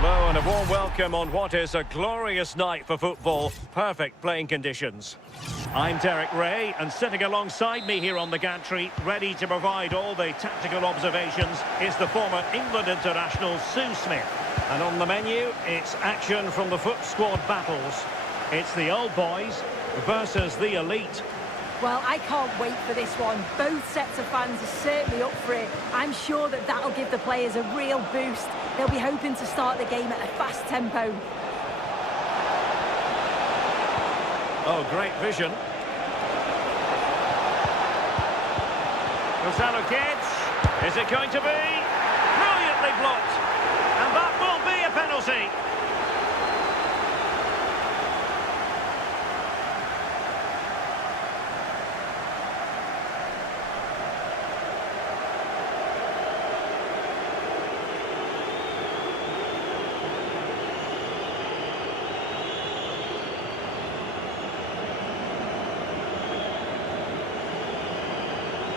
Hello and a warm welcome on what is a glorious night for football. Perfect playing conditions. I'm Derek Ray, and sitting alongside me here on the gantry, ready to provide all the tactical observations, is the former England international Sue Smith. And on the menu, it's action from the foot squad battles. It's the old boys versus the elite. Well, I can't wait for this one. Both sets of fans are certainly up for it. I'm sure that that'll give the players a real boost. They'll be hoping to start the game at a fast tempo. Oh, great vision. Gonzalo Kids. Is it going to be? Brilliantly blocked. And that will be a penalty.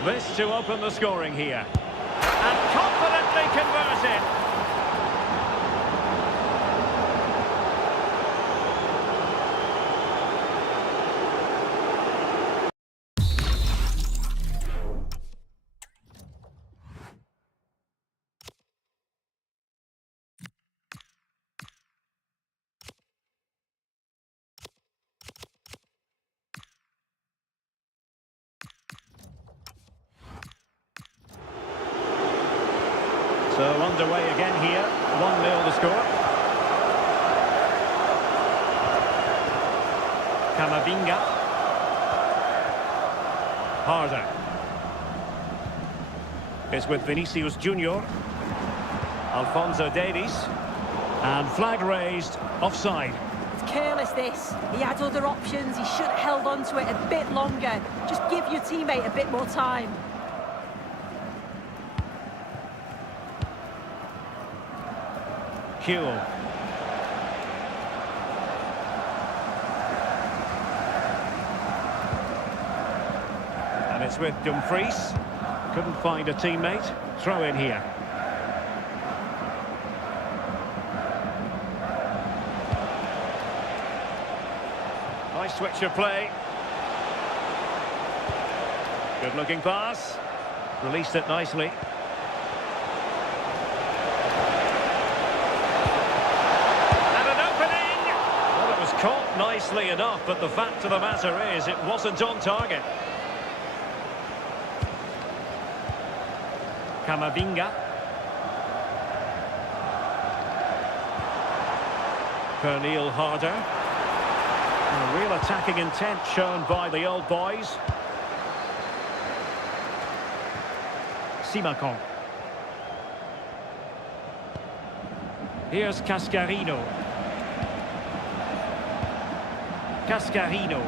This to open the scoring here. And confidently converted. So underway again here, 1-0 the score. Camavinga. Harder. Is with Vinicius Junior. Alphonso Davies. And flag raised, offside. It's careless, this. He had other options. He should have held on to it a bit longer. Just give your teammate a bit more time. Huel. And it's with Dumfries. Couldn't find a teammate. Throw in here. Nice switch of play. Good looking pass. Released it nicely. Caught nicely enough, but the fact of the matter is it wasn't on target. Camavinga. Pernille Harder. And a real attacking intent shown by the old boys. Simakon. Here's Cascarino. Cascarino.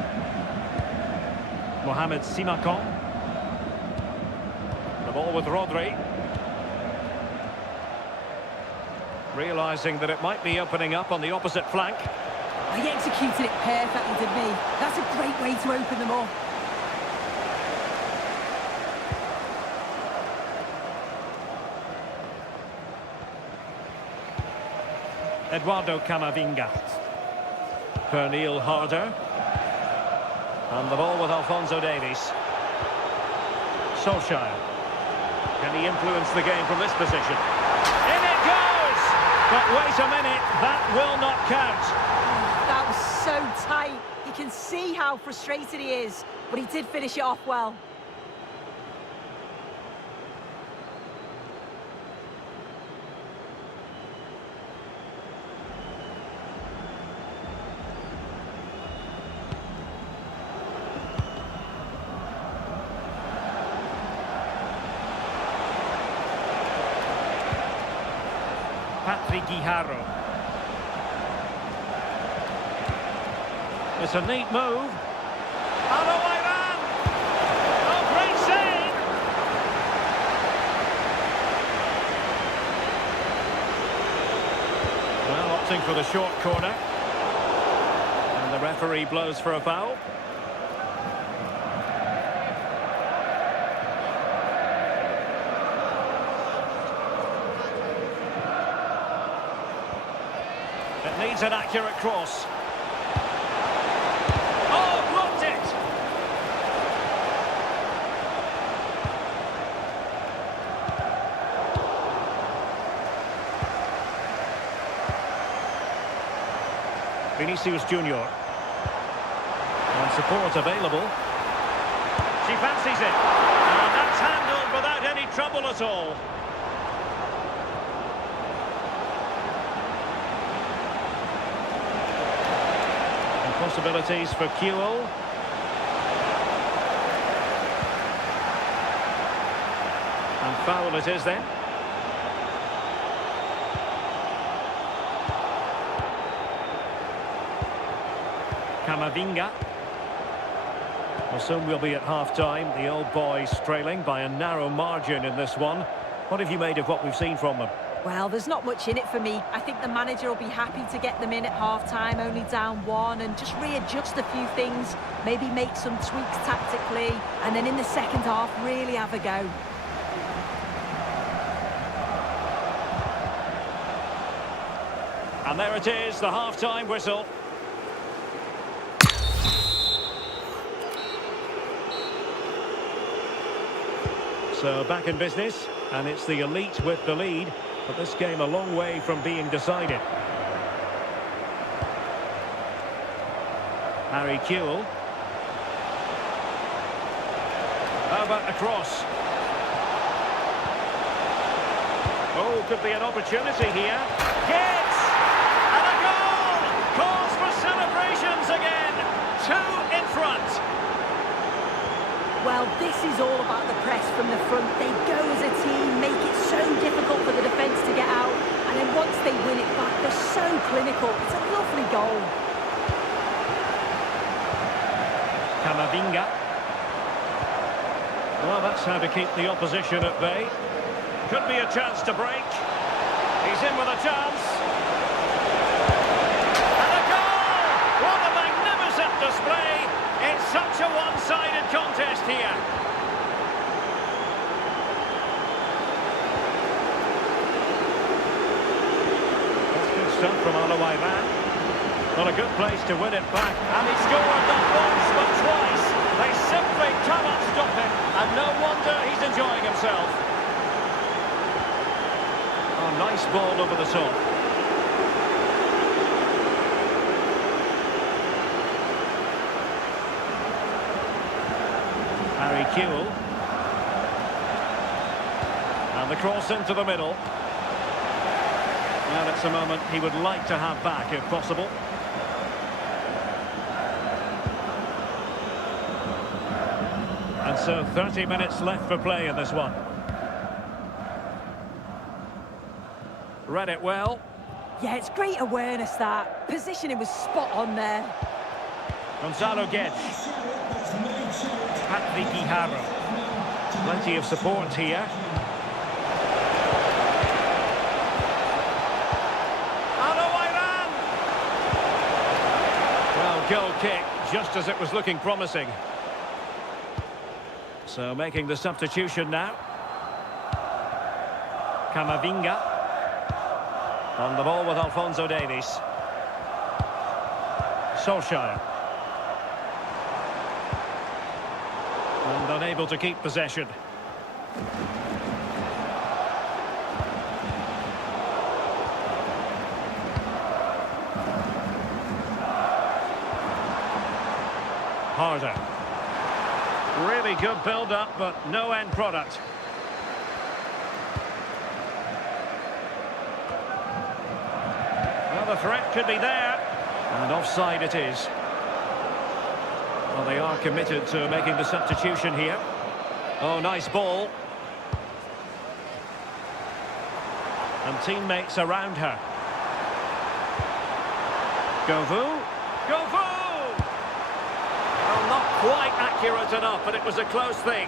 Mohamed Simakon. The ball with Rodri. Realising that it might be opening up on the opposite flank. He executed it perfectly, didn't he? That's a great way to open them up. Eduardo Camavinga. Pernille Harder. And the ball with Alphonso Davies. Solskjaer. Can he influence the game from this position? In it goes! But wait a minute, that will not count. That was so tight. You can see how frustrated he is, but he did finish it off well. It's a neat move. Alawairan! Oh, great save! Well, opting for the short corner. And the referee blows for a foul. It needs an accurate cross. Oh, blocked it! Vinicius Junior. And support available. She fancies it. And that's handled without any trouble at all. Possibilities for Kewell. And foul it is then. Camavinga. Well, soon we'll be at half-time. The old boys trailing by a narrow margin in this one. What have you made of what we've seen from them? Well, there's not much in it for me. I think the manager will be happy to get them in at half-time, only down one, and just readjust a few things, maybe make some tweaks tactically, and then in the second half, really have a go. And there it is, the half-time whistle. So back in business, and it's the elite with the lead. But this game a long way from being decided. Harry Kewell. How about the cross? Oh, could be an opportunity here. Gets! And a goal! Calls for celebrations again. 2 in front. Well, this is all about the press from the front. They go as a team, make it so difficult for the defence to get out, and then once they win it back, they're so clinical. It's a lovely goal. Camavinga. Well, that's how to keep the opposition at bay. Could be a chance to break. He's in with a chance. And a goal! What a magnificent display! It's such a one-sided contest here. That's good stuff from Alawairan. Well, a good place to win it back. And he scored not once, but twice. They simply cannot stop him. And no wonder he's enjoying himself. Oh, nice ball over the top. Harry Kewell. And the cross into the middle. And it's a moment he would like to have back if possible. And so 30 minutes left for play in this one. Read it well. Yeah, it's great awareness, that. Positioning was spot on there. Gonzalo Guedes. Patrick Guijarro. Plenty of support here. Alawairan! Well, goal kick, just as it was looking promising. So making the substitution now. Camavinga. On the ball with Alphonso Davies. Solskjaer. And unable to keep possession. Harder. Really good build-up, but no end product. Well, the threat could be there. And offside it is. Well, they are committed to making the substitution here. Oh, nice ball. And teammates around her. Govou. Govou! Well, not quite accurate enough, but it was a close thing.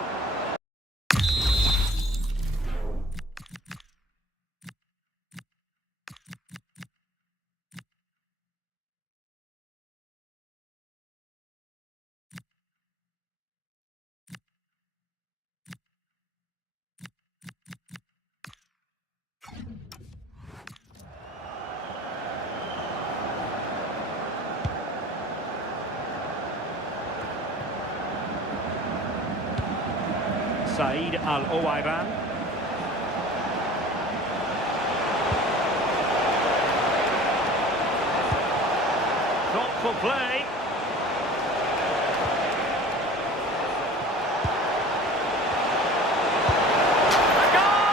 Said Al-Owairan. Thoughtful play. A goal!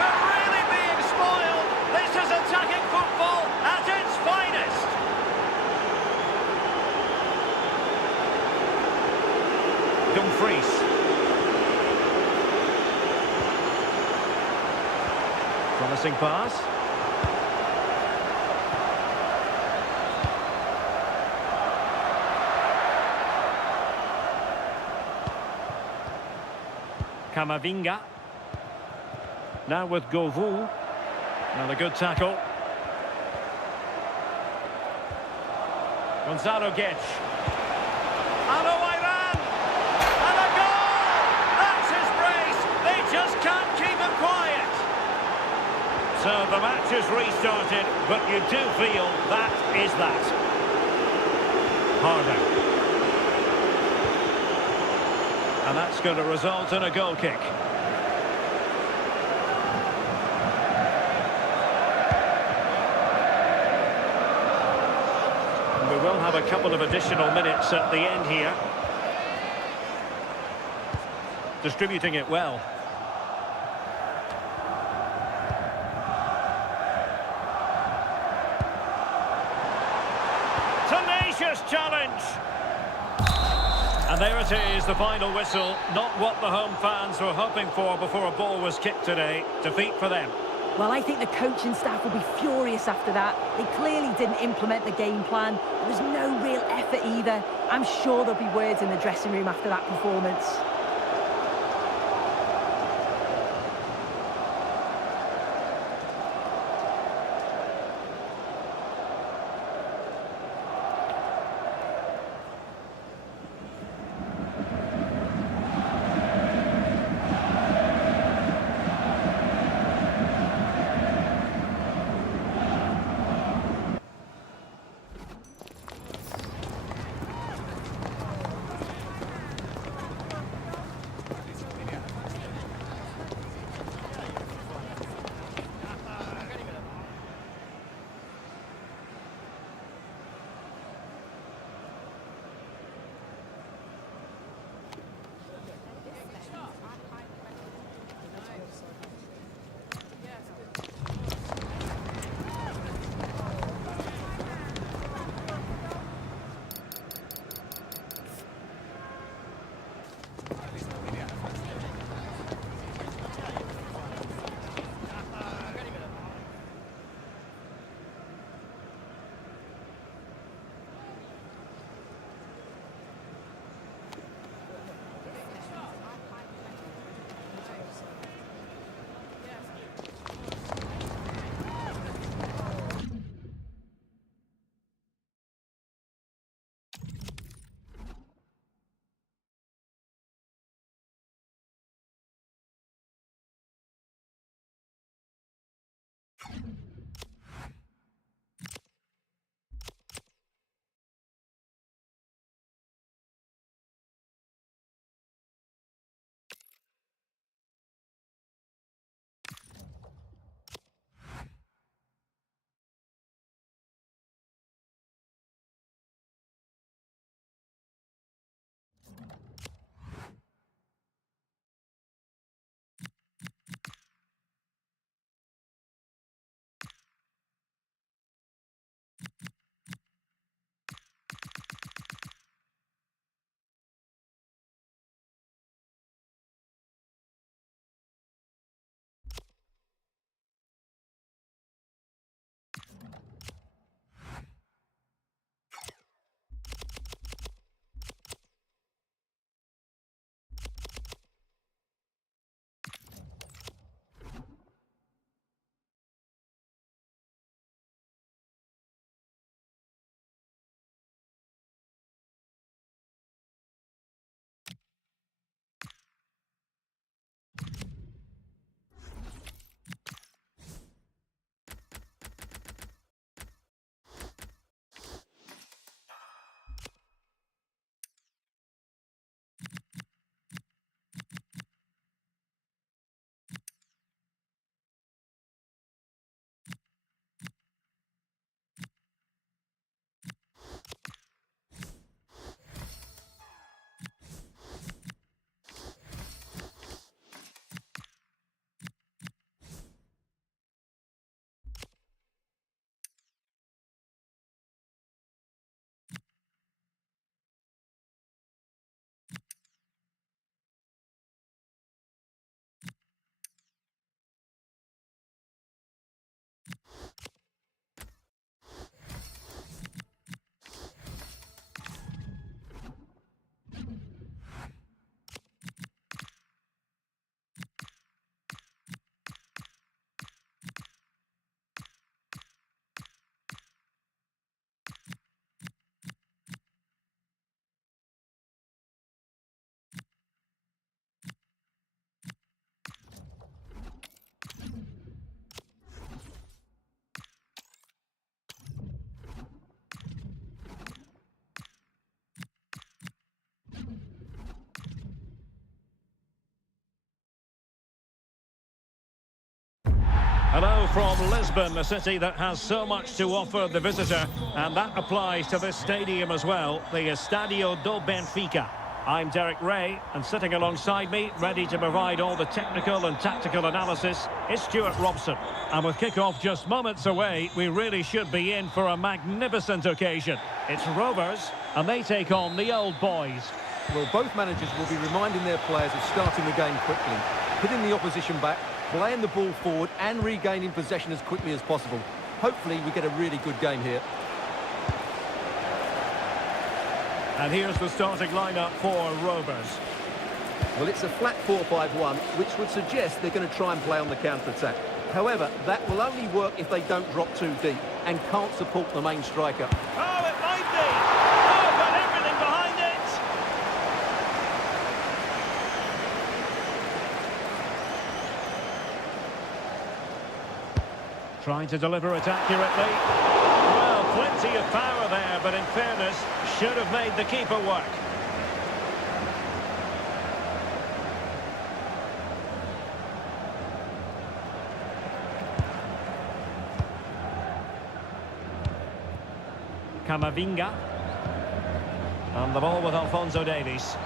We're really being spoiled. This is attacking football at its finest. Dumfries. Promising pass. Camavinga. Now with Govou. Another good tackle. Gonzalo Guedes. Al-Owairan! And a goal! That's his brace! They just can't keep him quiet! So the match has restarted, but you do feel that is that. Harder. And that's going to result in a goal kick. And we will have a couple of additional minutes at the end here. Distributing it well. Tenacious challenge. And there it is, the final whistle. Not what the home fans were hoping for before a ball was kicked today. Defeat for them. Well, I think the coaching staff will be furious after that. They clearly didn't implement the game plan. There was no real effort either. I'm sure there'll be words in the dressing room after that performance. Hello from Lisbon, a city that has so much to offer the visitor, and that applies to this stadium as well, the Estadio do Benfica. I'm Derek Ray, and sitting alongside me, ready to provide all the technical and tactical analysis, is Stuart Robson. And with kick-off just moments away, we really should be in for a magnificent occasion. It's Rovers, and they take on the Old Boys. Well, both managers will be reminding their players of starting the game quickly, hitting the opposition back, playing the ball forward and regaining possession as quickly as possible. Hopefully we get a really good game here. And here's the starting lineup for Rovers. Well, it's a flat 4-5-1, which would suggest they're going to try and play on the counter-attack. However, that will only work if they don't drop too deep and can't support the main striker. Oh, it might be! Oh, got everything behind it! Trying to deliver it accurately. Well, plenty of power there, but in fairness, should have made the keeper work. Camavinga. And the ball with Alphonso Davies.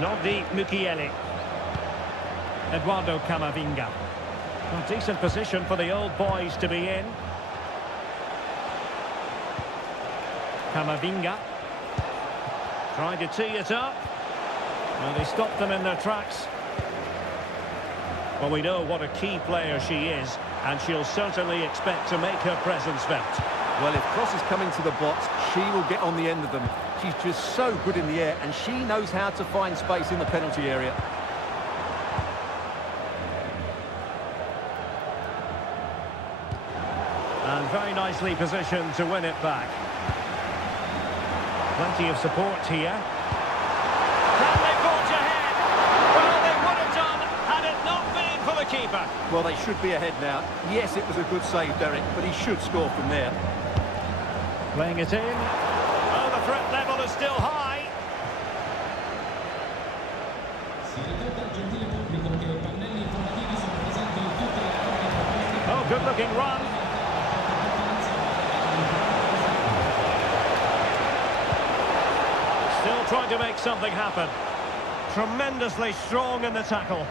Nodi Mukiele. Eduardo Camavinga. A decent position for the old boys to be in. Camavinga. Trying to tee it up. And they stopped them in their tracks. Well, we know what a key player she is, and she'll certainly expect to make her presence felt. Well, if crosses come into the box, she will get on the end of them. She's just so good in the air, and she knows how to find space in the penalty area. And very nicely positioned to win it back. Plenty of support here. Can they forge ahead? Well, they would have done had it not been for the keeper. Well, they should be ahead now. Yes, it was a good save, Derek, but he should score from there. Playing it in. Oh, the threat level is still high. Oh, good-looking run. Still trying to make something happen. Tremendously strong in the tackle.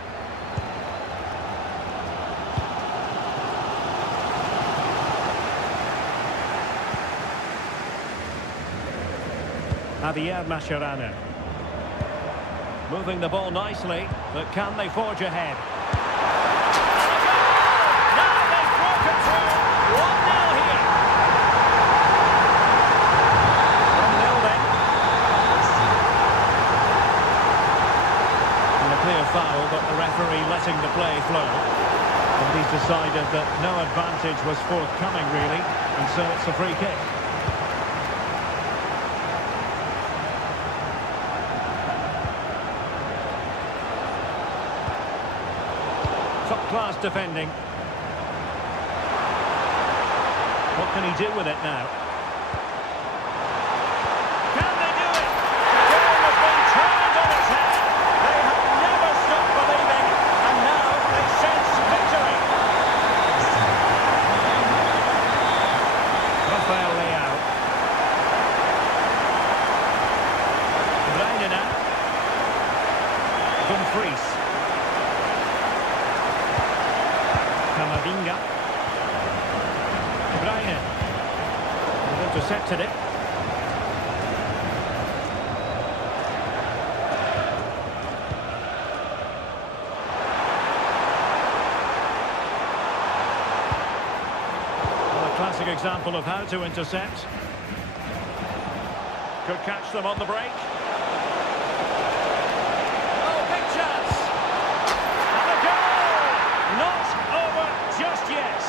Javier Mascherano. Moving the ball nicely, but can they forge ahead? Now they've broken through. 1-0 here. 1-0 then. And a clear foul, but the referee letting the play flow. And he's decided that no advantage was forthcoming really, and so it's a free kick. Top-class defending. What can he do with it now? Can they do it? The game has been turned on its head. They have never stopped believing, and now they sense victory. Rafael Leao. Reina now. Dumfries. Camavinga. Reina. They've intercepted it. Well, a classic example of how to intercept. Could catch them on the break. Oh, big chance! And a goal! Not over just yet.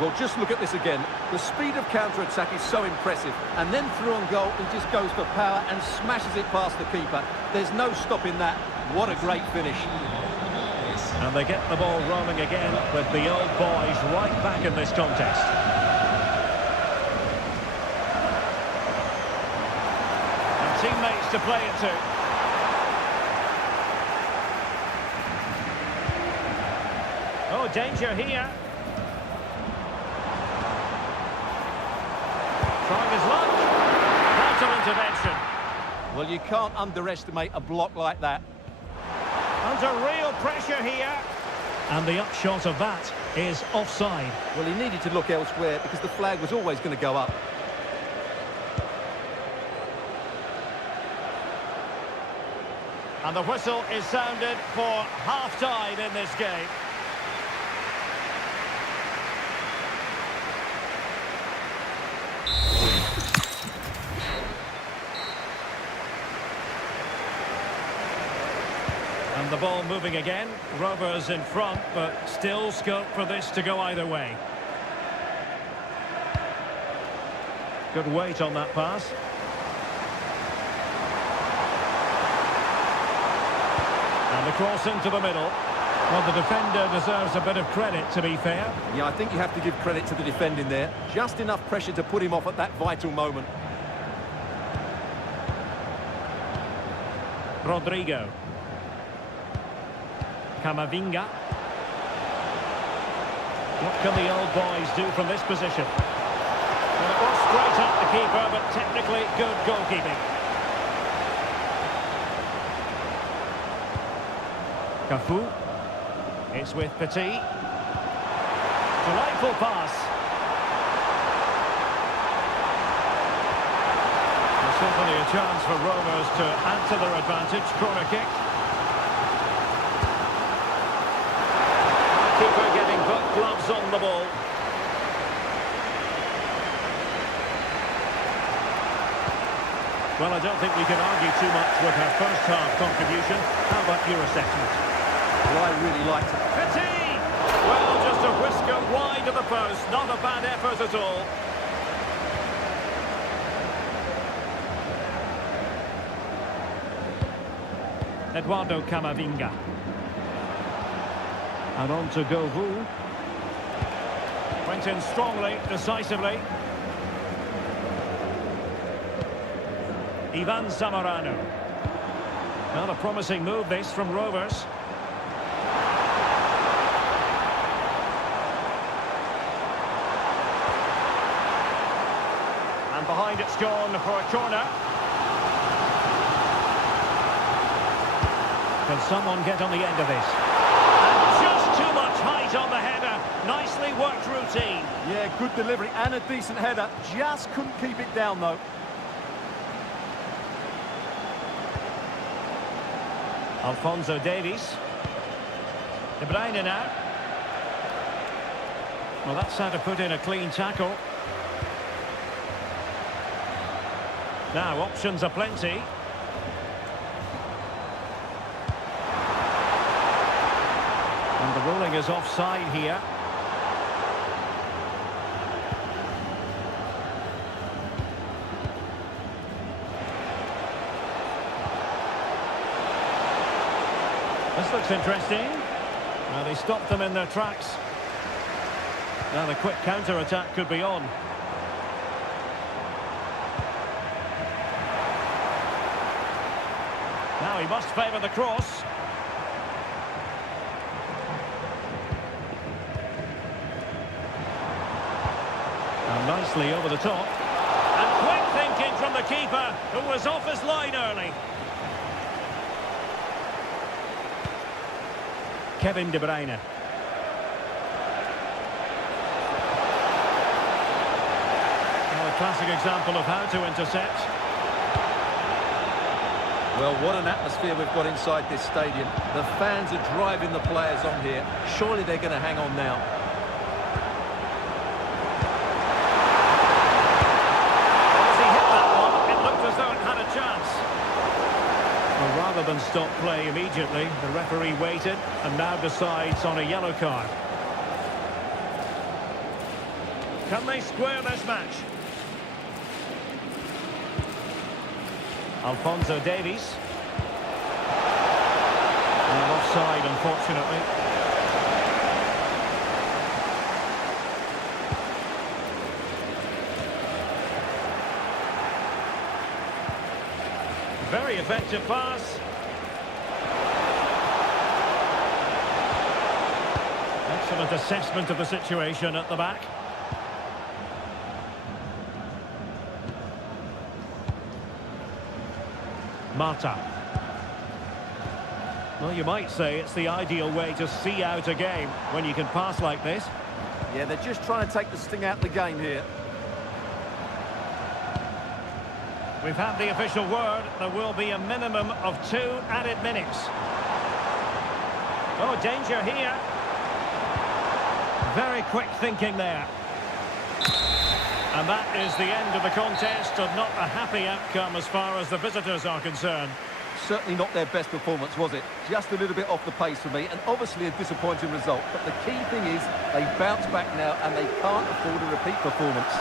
Well, just look at this again. The speed of counter-attack is so impressive. And then through on goal, he just goes for power and smashes it past the keeper. There's no stopping that. What a great finish. And they get the ball rolling again with the old boys right back in this contest. And teammates to play it to. Oh, danger here. Trying his luck. Vital intervention. Well, you can't underestimate a block like that. Under real pressure here. And the upshot of that is offside. Well, he needed to look elsewhere because the flag was always going to go up. And the whistle is sounded for half-time in this game. And the ball moving again. Rovers in front, but still scope for this to go either way. Good weight on that pass. And the cross into the middle. Well, the defender deserves a bit of credit, to be fair. Yeah, I think you have to give credit to the defending there. Just enough pressure to put him off at that vital moment. Rodrigo. Camavinga. What can the old boys do from this position? Well, it was straight at the keeper, but technically good goalkeeping. Cafu. It's with Petit. Delightful pass. There's certainly a chance for Rovers to add to their advantage. Corner kick. Keeper getting both gloves on the ball. Well, I don't think we can argue too much with her first half contribution. How about your assessment? Well, I really liked it. Petit! Well, just a whisker wide of the post. Not a bad effort at all. Eduardo Camavinga. And on to Govou. Went in strongly, decisively. Ivan Zamorano. Well, a promising move this from Rovers. And behind it's gone for a corner. Can someone get on the end of this? And just too much height on the header. Nicely worked routine. Yeah, good delivery and a decent header. Just couldn't keep it down, though. Alphonso Davies. De Bruyne now. Well, that's how to put in a clean tackle. Now, options are plenty. And the ruling is offside here. This looks interesting. Well, they stopped them in their tracks. Now the quick counter-attack could be on. Now he must favour the cross. And nicely over the top. And quick thinking from the keeper, who was off his line early. Kevin De Bruyne. Well, a classic example of how to intercept. Well, what an atmosphere we've got inside this stadium. The fans are driving the players on here. Surely they're going to hang on now. As he hit that one, it looked as though it had a chance. Well, rather than stop play immediately, the referee waited and now decides on a yellow card. Can they square this match? Alphonso Davies. And offside, unfortunately. Very effective pass. Excellent assessment of the situation at the back. Mata. Well, you might say it's the ideal way to see out a game when you can pass like this. Yeah, they're just trying to take the sting out of the game here. We've had the official word. There will be a minimum of 2 added minutes. Oh, danger here. Very quick thinking there. And that is the end of the contest, and not a happy outcome as far as the visitors are concerned. Certainly not their best performance, was it? Just a little bit off the pace for me, and obviously a disappointing result. But the key thing is they bounce back now, and they can't afford a repeat performance.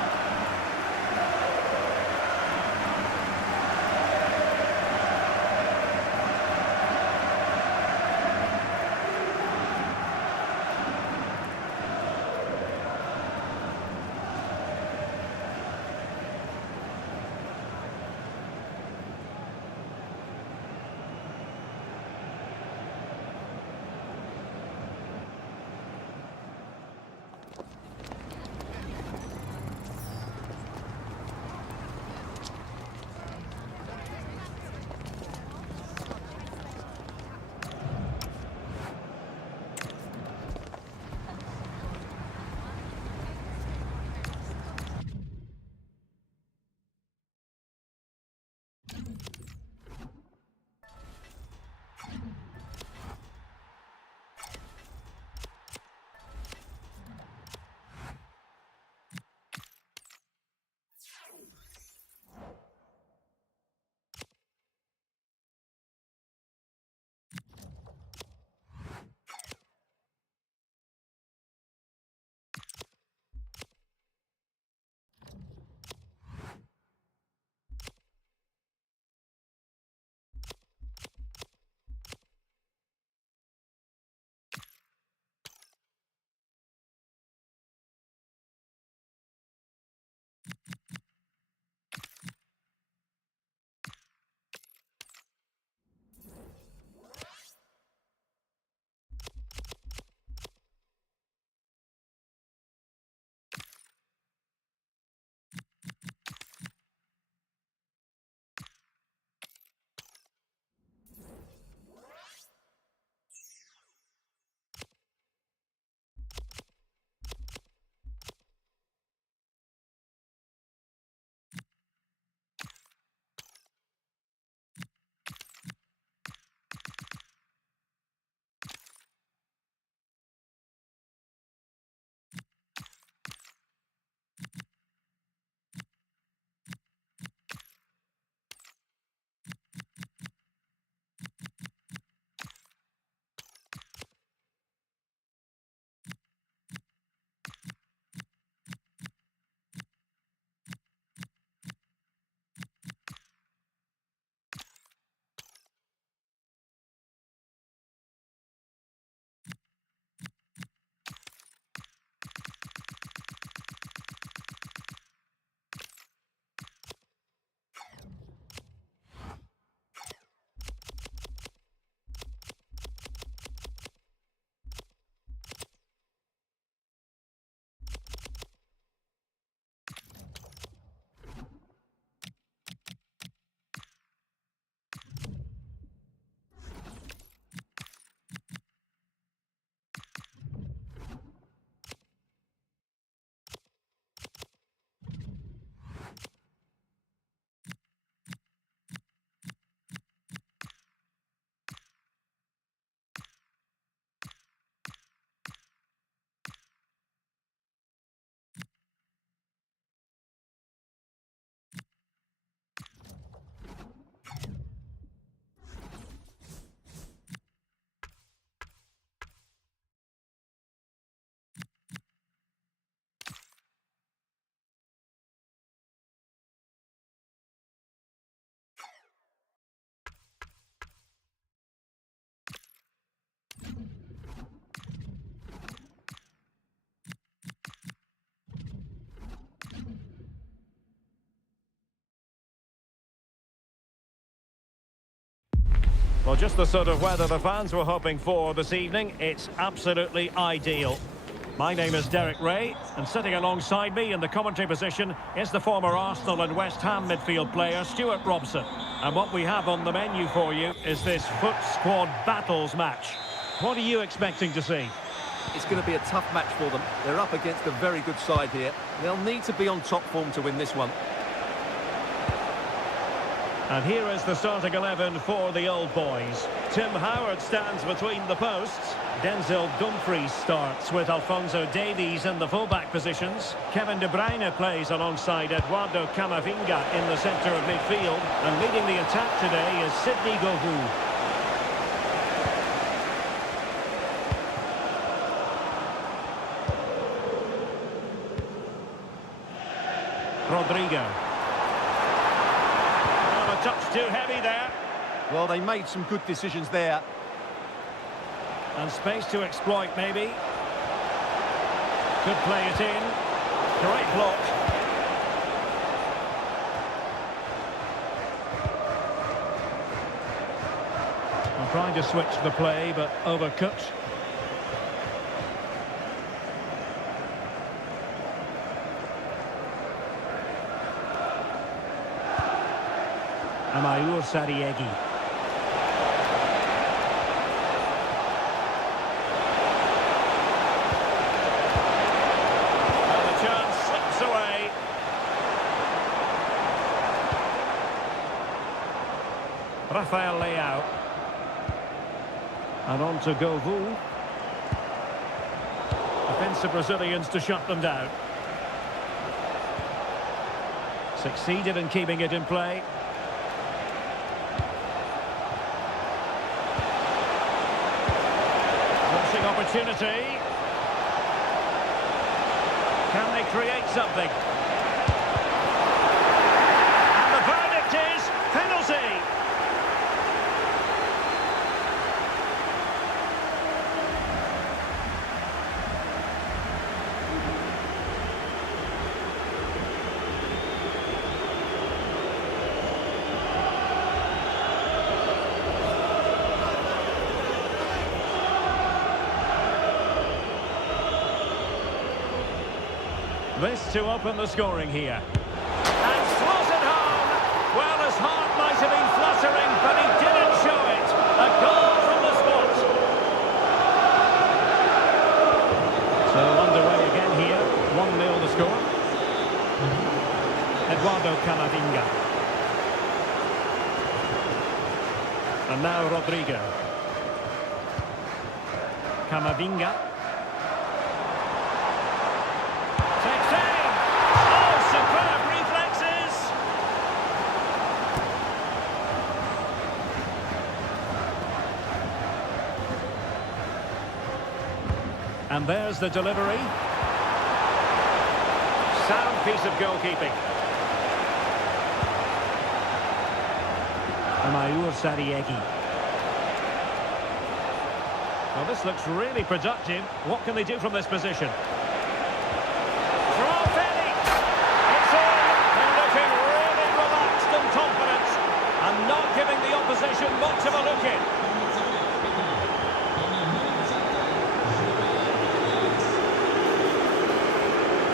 Well, just the sort of weather the fans were hoping for this evening. It's absolutely ideal. My name is Derek Ray, and sitting alongside me in the commentary position is the former Arsenal and West Ham midfield player, Stuart Robson. And what we have on the menu for you is this Foot Squad Battles match. What are you expecting to see? It's going to be a tough match for them. They're up against a very good side here. They'll need to be on top form to win this one. And here is the starting 11 for the old boys. Tim Howard stands between the posts. Denzel Dumfries starts with Alphonso Davies in the fullback positions. Kevin De Bruyne plays alongside Eduardo Camavinga in the centre of midfield. And leading the attack today is Sidney Govou. Rodrigo. Oh, a touch too heavy there. Well, they made some good decisions there. And space to exploit, maybe. Could play it in. Great block. I'm trying to switch the play, but overcooked. Amayour Sariegi. And the chance slips away. Rafael Leao. And on to Govou. Defensive Brazilians to shut them down. Succeeded in keeping it in play. Opportunity. Can they create something? And the verdict is penalty. This to open the scoring here. And slotted home. Well, his heart might have been fluttering, but he didn't show it. A goal from the spot. So underway again here. 1-0 the score. Eduardo Camavinga. And now Rodrigo. Camavinga. And there's the delivery. Sound piece of goalkeeping. Amayour Sariegi. Well, this looks really productive. What can they do from this position? It's in. They're looking really relaxed and confident, and not giving the opposition much of a look in.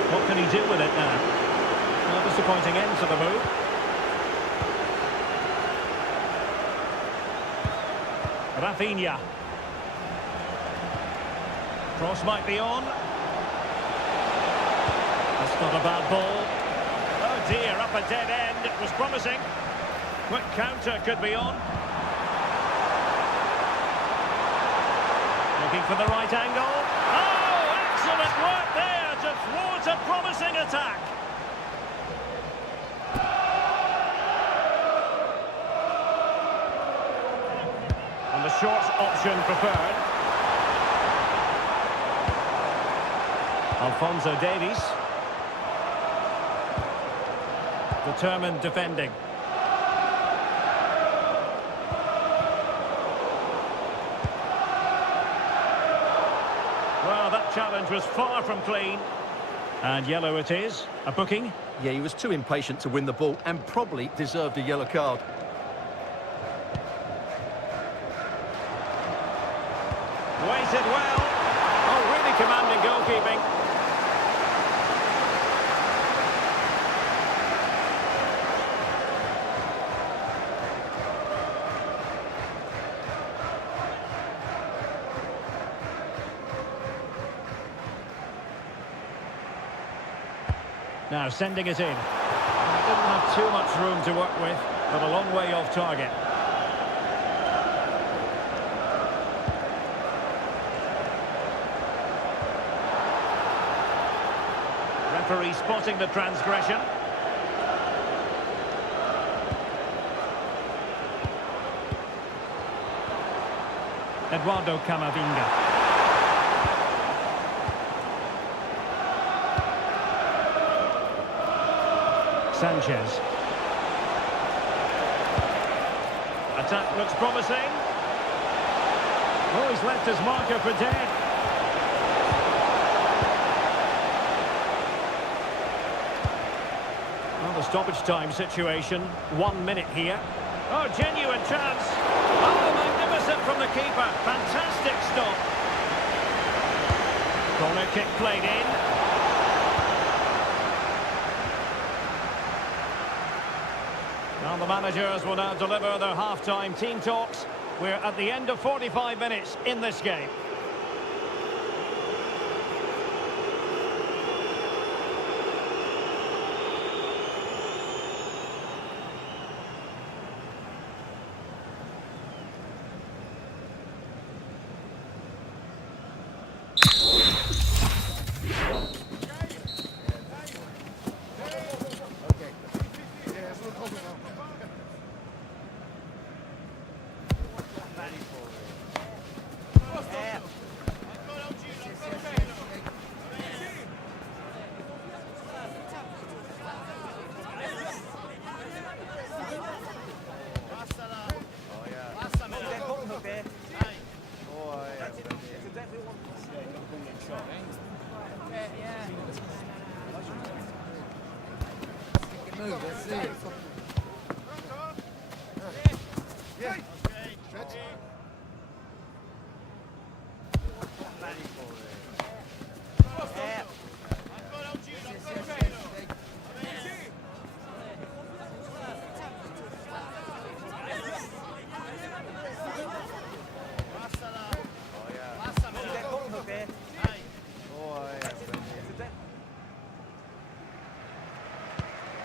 What can he do with it now? Well, disappointing end to the move. Rafinha. Cross might be on. That's not a bad ball. Oh dear, up a dead end. It was promising. Quick counter could be on. Looking for the right angle. Oh, excellent work there to thwart a promising attack. And the short option preferred. Alphonso Davies. Determined defending. Well, that challenge was far from clean. And yellow it is. A booking. Yeah, he was too impatient to win the ball and probably deserved a yellow card. Weighted well. Oh, really commanding goalkeeping. Now sending it in. Didn't have too much room to work with, but a long way off target. Referee spotting the transgression. Eduardo Camavinga. Sanchez. Attack looks promising. Oh, he's left his marker for dead. Well, the stoppage time situation. 1 minute here. Oh, genuine chance. Oh, magnificent from the keeper. Fantastic stop. Corner kick played in. Well, the managers will now deliver their half-time team talks. We're at the end of 45 minutes in this game.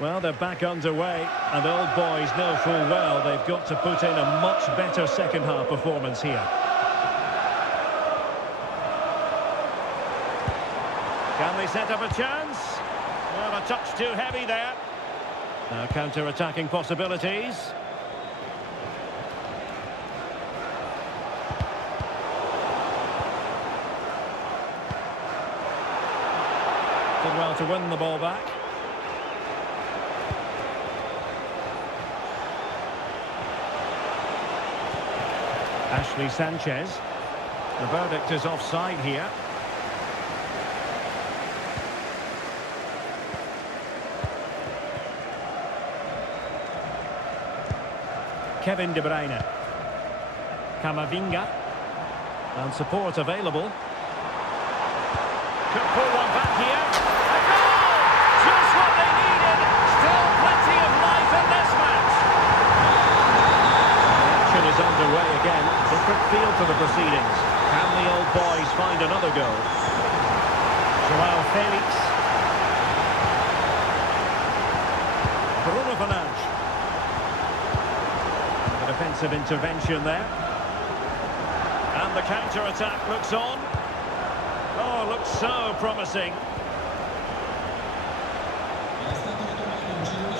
Well, they're back underway, and old boys know full well they've got to put in a much better second-half performance here. Can they set up a chance? Well, a touch too heavy there. Now counter-attacking possibilities. Did well to win the ball back. Ashley Sanchez. The verdict is offside here. Kevin De Bruyne. Camavinga. And support available. Could pull one back here. A goal! Just what they needed. Still plenty of life in this match. Action is underway again. Different feel to the proceedings. Can the old boys find another goal? Joao Felix. Bruno Fernandes. A defensive intervention there. And the counter-attack looks on. Oh, looks so promising.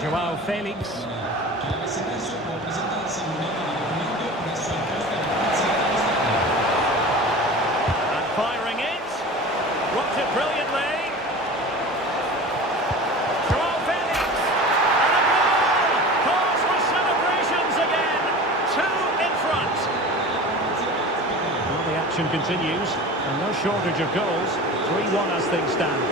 Joao Felix. And firing it. Blocked it brilliantly. Joao Felix. And a goal! Cause for celebrations again. 2 in front. Well, the action continues. And no shortage of goals. 3-1 as things stand.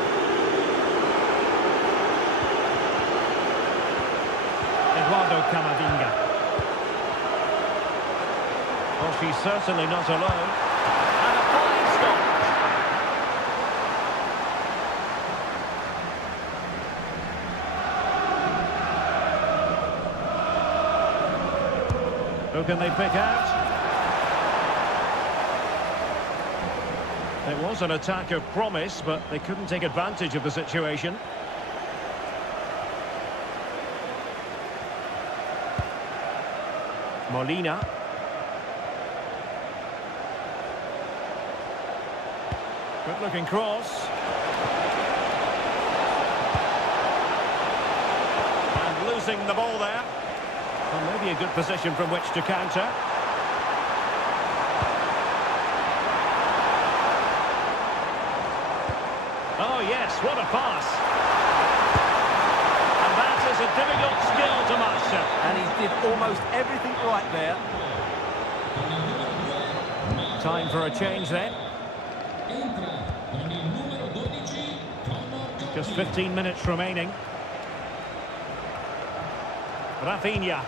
Eduardo Camavinga. Well, she's certainly not alone. And a Who can they pick out? It was an attack of promise, but they couldn't take advantage of the situation. Molina. Good-looking cross. And losing the ball there. Well, maybe a good position from which to counter. Oh, yes, what a pass. And that is a difficult skill to master. And he did almost everything right there. Time for a change then. Just 15 minutes remaining. Rafinha.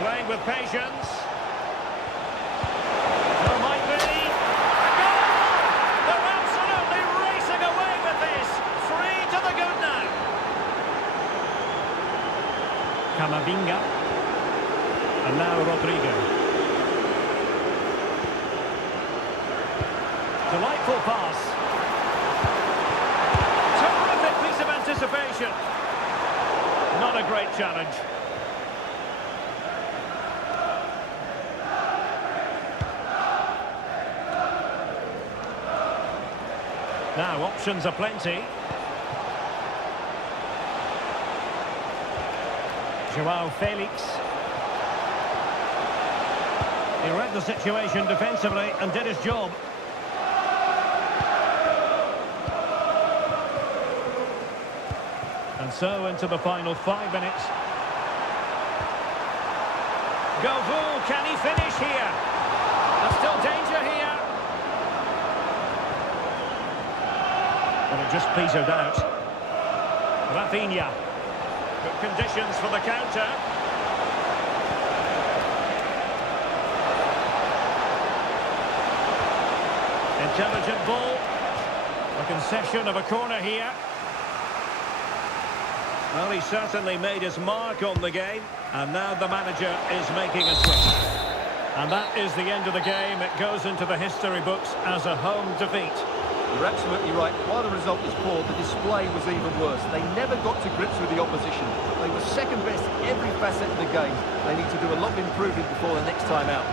Playing with patience. There might be. A goal! They're absolutely racing away with this. 3 to the good now. Camavinga. And now Rodrigo. Delightful pass. Terrific piece of anticipation. Not a great challenge. Now, options are plenty. Joao Felix. He read the situation defensively and did his job. And so into the final 5 minutes. Govou, can he finish here? There's still danger here. But it just petered out. Rafinha. Good conditions for the counter. Intelligent ball. A concession of a corner here. Well, he certainly made his mark on the game, and now the manager is making a switch. And that is the end of the game. It goes into the history books as a home defeat. You're absolutely right. While the result was poor, the display was even worse. They never got to grips with the opposition. They were second best in every facet of the game. They need to do a lot of improving before the next time out.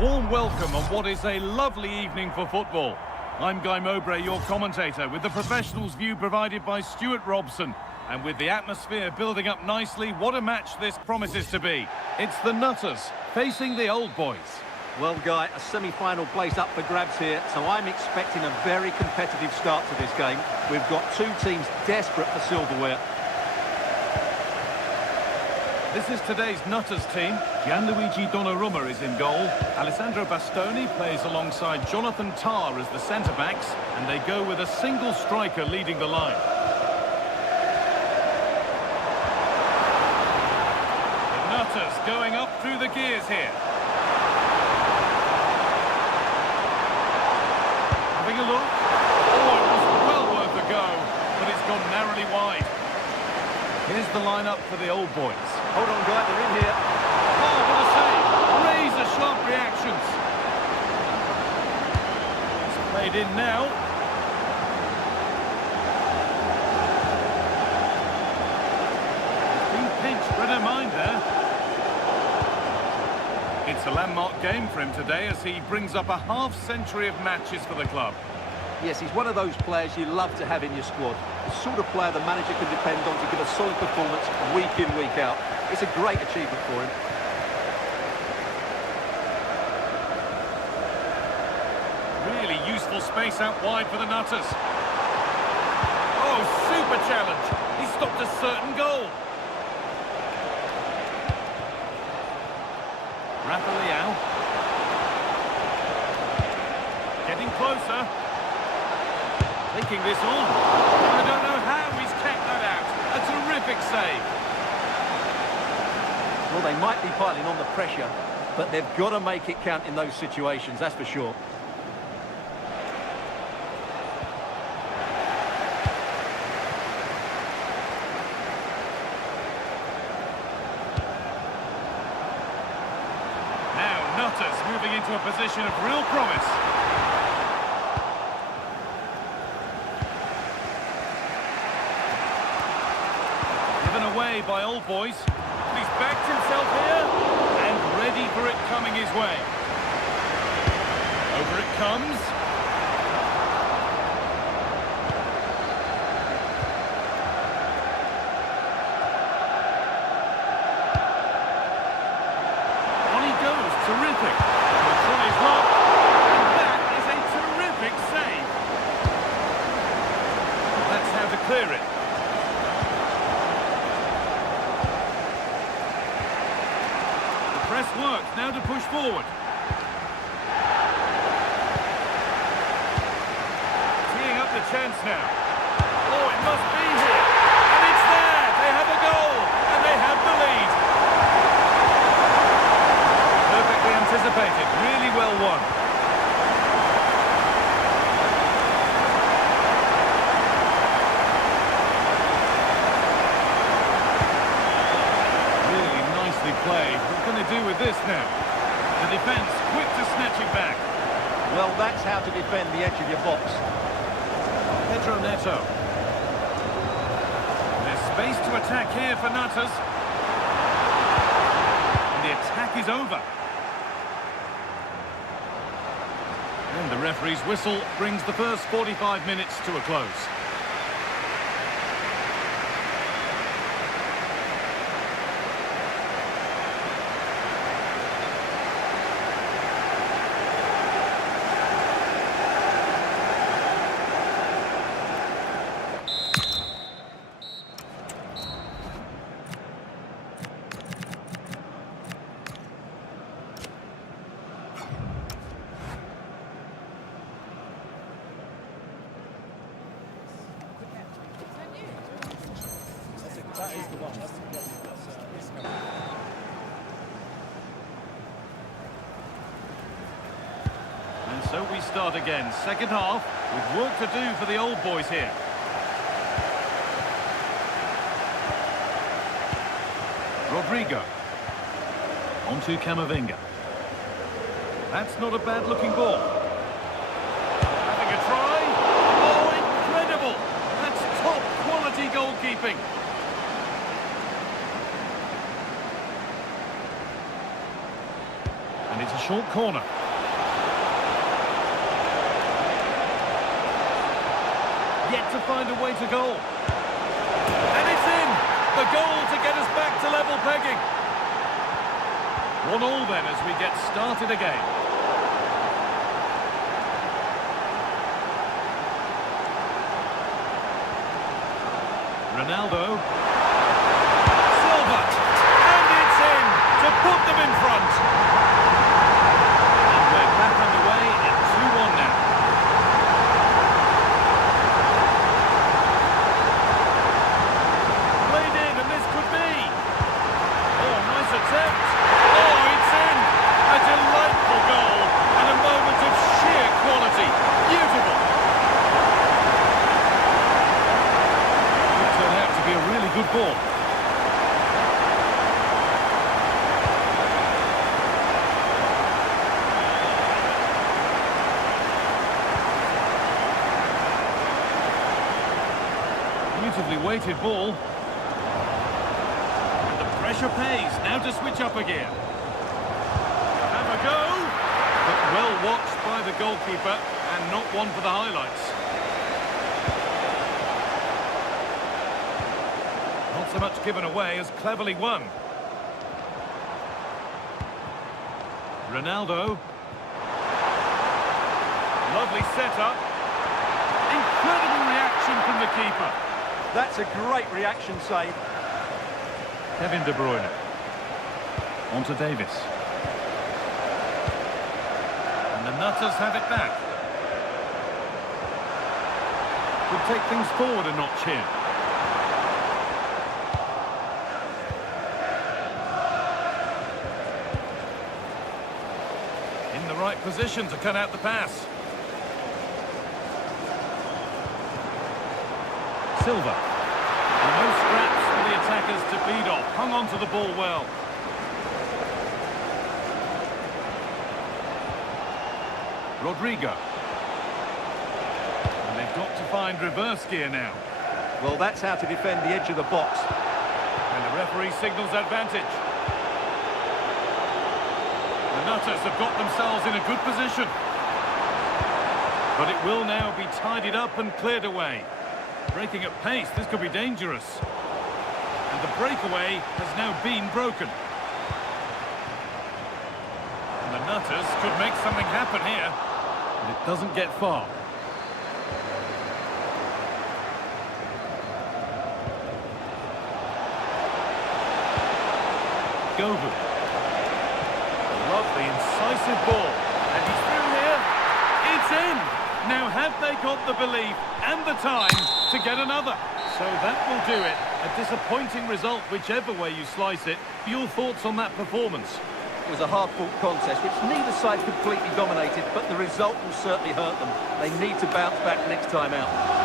warm welcome on what is a lovely evening for football. I'm Guy Mowbray, your commentator, with the professionals' view provided by Stuart Robson. And with the atmosphere building up nicely, what a match this promises to be. It's the Nutters facing the Old Boys. Well, Guy, a semi-final place up for grabs here, so I'm expecting a very competitive start to this game. We've got two teams desperate for silverware. This is today's Nutters team. Gianluigi Donnarumma is in goal. Alessandro Bastoni plays alongside Jonathan Tah as the centre-backs, and they go with a single striker leading the line. The Nutters going up through the gears here. Having a look. Oh, it was well worth a go, but it's gone narrowly wide. Here's the lineup for the Old Boys. Hold on, Guy, they're in here. Oh, what a save! Razor-sharp reactions. It's played in now. He's been pinched, but never mind there. It's a landmark game for him today as he brings up a half-century of matches for the club. Yes, he's one of those players you love to have in your squad. The sort of player the manager can depend on to give a solid performance week in, week out. It's a great achievement for him. Really useful space out wide for the Nutters. Oh, super challenge. He stopped a certain goal. Rafa Leao. Getting closer. Taking this on. I don't know how he's kept that out. A terrific save. Well, they might be piling on the pressure, but they've got to make it count in those situations, that's for sure. Now, Nutters moving into a position of real promise. Given away by Old Boys. He's backed himself here and ready for it coming his way. Over it comes. On he goes, terrific. He'll try his luck, and that is a terrific save. That's how to clear it. Press works, now to push forward. Teeing up the chance now. Oh, it must be here. And it's there. They have a goal. And they have the lead. Perfectly anticipated. Really well won. Play. What can they do with this now? The defence quick to snatch it back. Well, that's how to defend the edge of your box. Pedro Neto. There's space to attack here for Nutters. And the attack is over. And the referee's whistle brings the first 45 minutes to a close. That is the one. And so we start again. Second half, with work to do for the Old Boys here. Rodrigo. On to Camavinga. That's not a bad-looking ball. Having a try. Oh, incredible! That's top-quality goalkeeping. And And it's a short corner. Yet to find a way to goal. And it's in! The goal to get us back to level pegging. 1-1 then as we get started again. Ronaldo. Silva. And it's in to put them in front. And we're back underway at 2-1 now. Played in and this could be. Oh, nice attempt. Oh, it's in. A delightful goal and a moment of sheer quality. Beautiful. Could turn out to be a really good ball. Beautifully weighted ball. And the pressure pays. Now to switch up again. Have a go. But well watched by the goalkeeper and not one for the highlights. Not so much given away as cleverly won. Ronaldo. Lovely setup. Incredible reaction from the keeper. That's a great reaction save. Kevin De Bruyne. On to Davis. And the Nutters have it back. Could take things forward a notch here. In the right position to cut out the pass. Silva. And no scraps for the attackers to feed off. Hung on to the ball well. Rodrigo. And they've got to find reverse gear now. Well, that's how to defend the edge of the box. And the referee signals advantage. The Nutters have got themselves in a good position. But it will now be tidied up and cleared away. Breaking at pace, this could be dangerous. And the breakaway has now been broken. And the Nutters could make something happen here. But it doesn't get far. Govu. Lovely, incisive ball. And he's through here. It's in! Now have they got the belief and the time to get another? So that will do it. A disappointing result, whichever way you slice it. Your thoughts on that performance? It was a hard-fought contest, which neither side completely dominated, but the result will certainly hurt them. They need to bounce back next time out.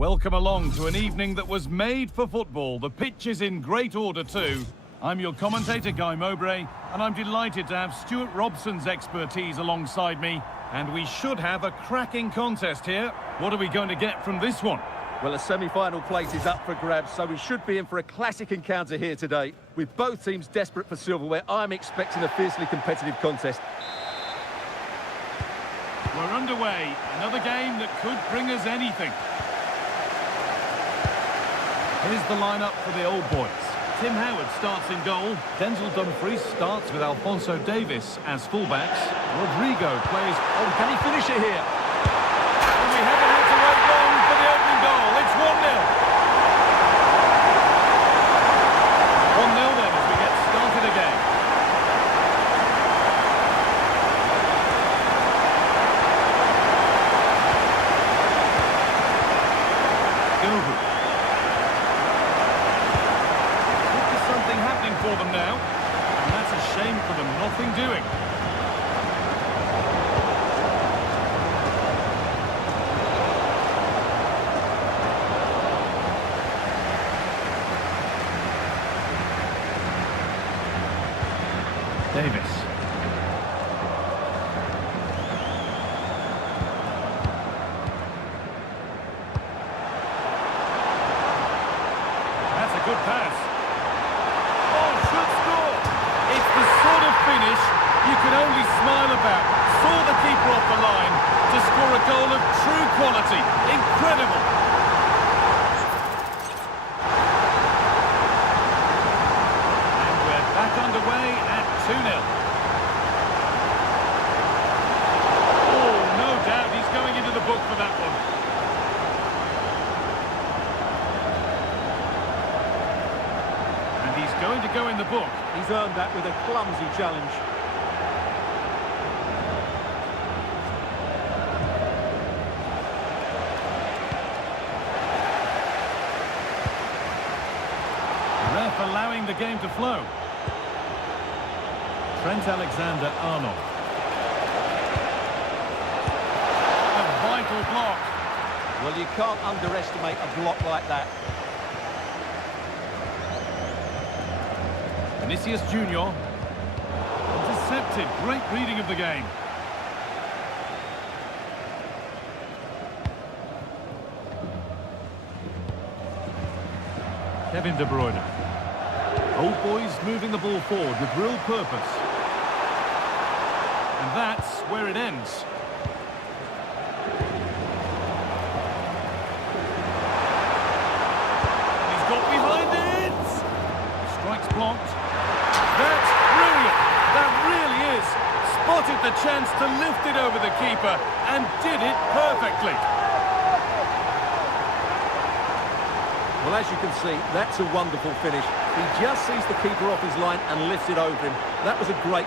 Welcome along to an evening that was made for football. The pitch is in great order too. I'm your commentator, Guy Mowbray, and I'm delighted to have Stuart Robson's expertise alongside me. And we should have a cracking contest here. What are we going to get from this one? Well, a semi-final place is up for grabs, so we should be in for a classic encounter here today. With both teams desperate for silverware, I'm expecting a fiercely competitive contest. We're underway. Another game that could bring us anything. Here's the lineup for the old boys. Tim Howard starts in goal. Denzel Dumfries starts with Alphonso Davies as fullbacks. Rodrigo plays... Oh, can he finish it here? And we haven't had to wait long for the opening goal. It's 1-0. 1-0 then as we get started again. Govu. For them now, and that's a shame for them, nothing doing. Davis. That's a good pass. Finish you can only smile about. Saw the keeper off the line to score a goal of true quality. Incredible. And we're back underway at 2-0. Oh, no doubt he's going into the book for that one. And he's going to go in the book. He's earned that with a clumsy challenge. The ref allowing the game to flow. Trent Alexander-Arnold. A vital block. Well, you can't underestimate a block like that. Vinicius Junior. Intercepted. Great reading of the game. Kevin De Bruyne. Old boys moving the ball forward with real purpose. And that's where it ends. He's got behind it. Strikes blocked. That's brilliant. That really is. Spotted the chance to lift it over the keeper and did it perfectly. Well, as you can see, that's a wonderful finish. He just sees the keeper off his line and lifts it over him. That was a great...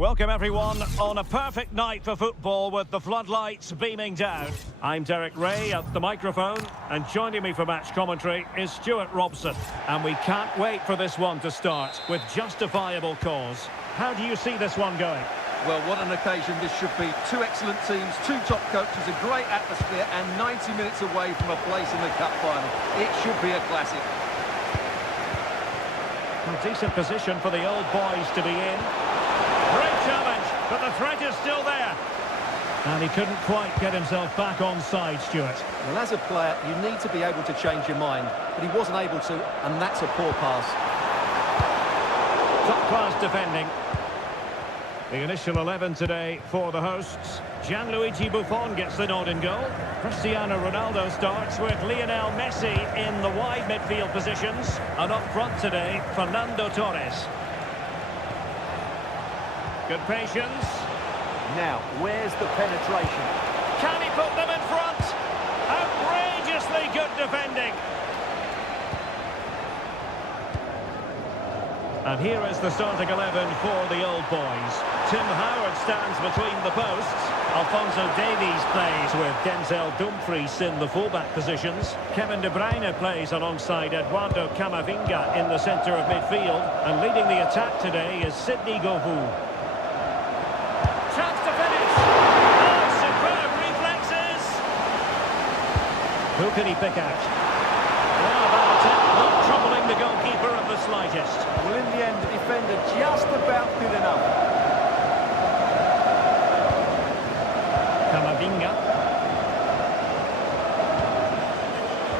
Welcome everyone on a perfect night for football with the floodlights beaming down. I'm Derek Ray at the microphone, and joining me for match commentary is Stuart Robson. And we can't wait for this one to start with justifiable cause. How do you see this one going? Well, what an occasion this should be. Two excellent teams, two top coaches, a great atmosphere, and 90 minutes away from a place in the cup final. It should be a classic. A decent position for the old boys to be in. Great challenge, but the threat is still there. And he couldn't quite get himself back on side, Stuart. Well, as a player, you need to be able to change your mind, but he wasn't able to, and that's a poor pass. Top-class defending. The initial 11 today for the hosts. Gianluigi Buffon gets the nod in goal. Cristiano Ronaldo starts with Lionel Messi in the wide midfield positions. And up front today, Fernando Torres. Good patience. Now, where's the penetration? Can he put them in front? Outrageously good defending. And here is the starting 11 for the old boys. Tim Howard stands between the posts. Alphonso Davies plays with Denzel Dumfries in the fullback positions. Kevin De Bruyne plays alongside Eduardo Camavinga in the centre of midfield. And leading the attack today is Sidney Govou. Chance to finish. Oh, superb reflexes. Who can he pick out? Well, that attempt not troubling the goalkeeper of the slightest. Well, in the end, the defender just about good enough. Camavinga.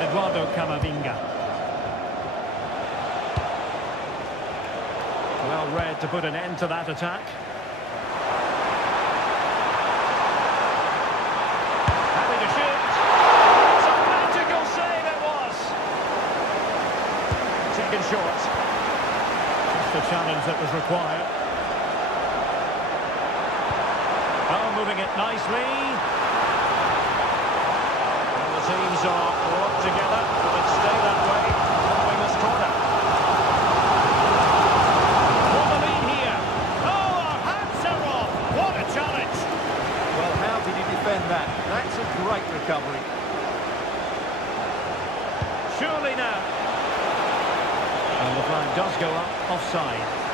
Eduardo Camavinga. Well read to put an end to that attack. Happy to shoot. It's a magical save it was. Taken short. Just the challenge that was required. Oh, moving it nicely. And the teams are locked together. Let's stay that way following this corner. For the lead here. Oh, our hands are off. What a challenge. Well, how did he defend that? That's a great recovery. Surely now. And the flag does go up offside.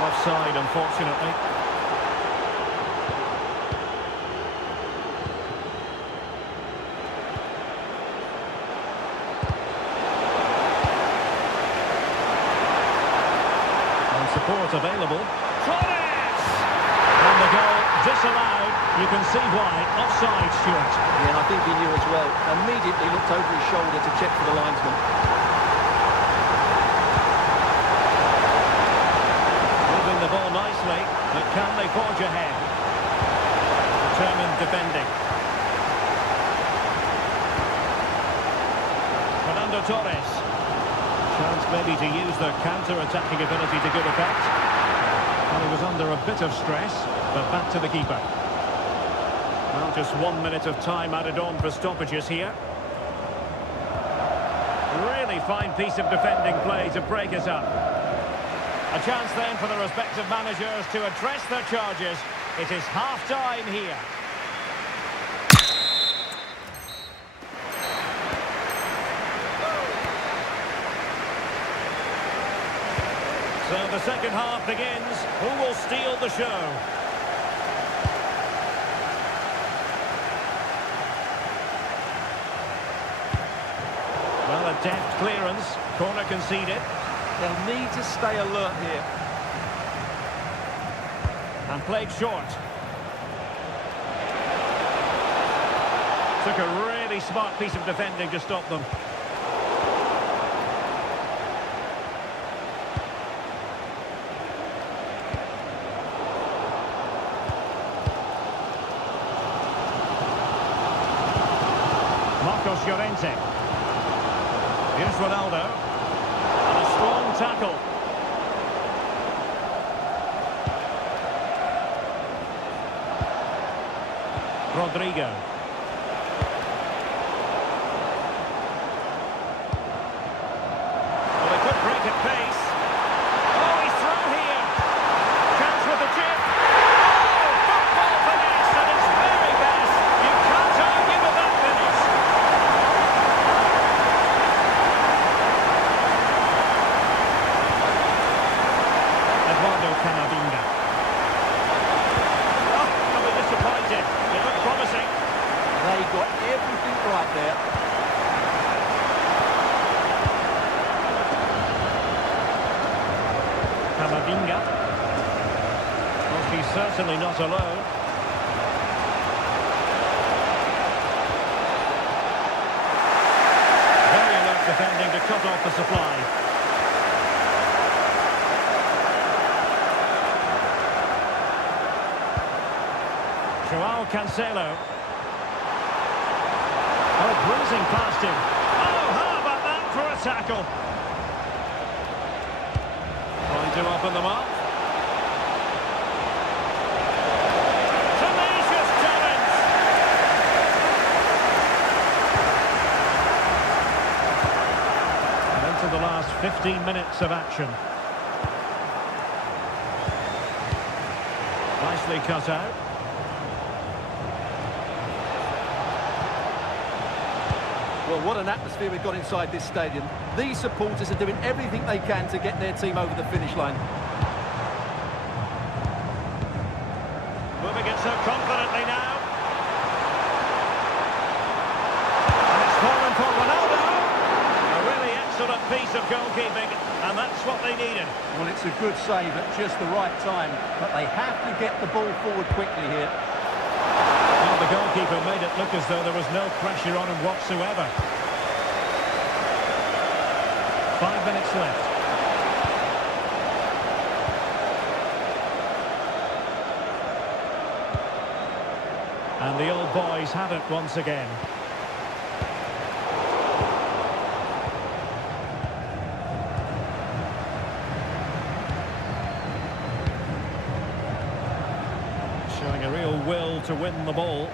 Offside, unfortunately. And support available. Torres! And the goal disallowed. You can see why. Offside, Stuart. Yeah, and I think he knew as well. Immediately looked over his shoulder to check for the linesman. The ball nicely, but can they forge ahead? Determined defending. Fernando Torres. Chance maybe to use their counter-attacking ability to good effect. Well, he was under a bit of stress, but back to the keeper. Well, just 1 minute of time added on for stoppages here. Really fine piece of defending play to break us up. A chance then for the respective managers to address their charges. It is half-time here. So the second half begins. Who will steal the show? Well, a deft clearance. Corner conceded. They'll need to stay alert here. And played short. Took a really smart piece of defending to stop them. Marcos Llorente. Here's Ronaldo. A strong tackle. Rodrigo. certainly not alone. Very alert defending to cut off the supply. Joao Cancelo. Oh, bruising past him. Oh, how about that for a tackle? Trying to open them up. Tenacious challenge. And into the last 15 minutes of action. Nicely cut out. Well, what an atmosphere we've got inside this stadium. These supporters are doing everything they can to get their team over the finish line. Moving it so confidently now. And it's fallen for Ronaldo. A really excellent piece of goalkeeping, and that's what they needed. Well, it's a good save at just the right time, but they have to get the ball forward quickly here. Well, the goalkeeper made it look as though there was no pressure on him whatsoever. 5 minutes left. And the old boys have it once again. Showing a real will to win the ball.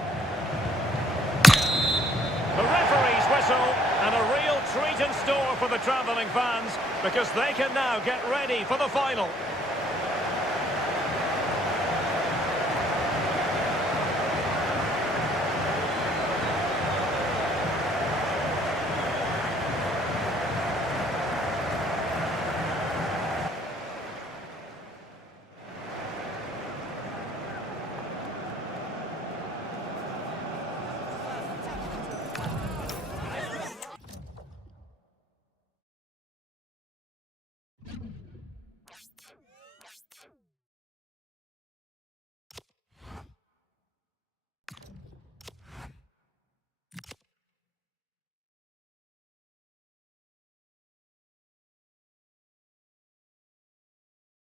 The referee's whistle, and a real treat in store for the travelling fans, because they can now get ready for the final.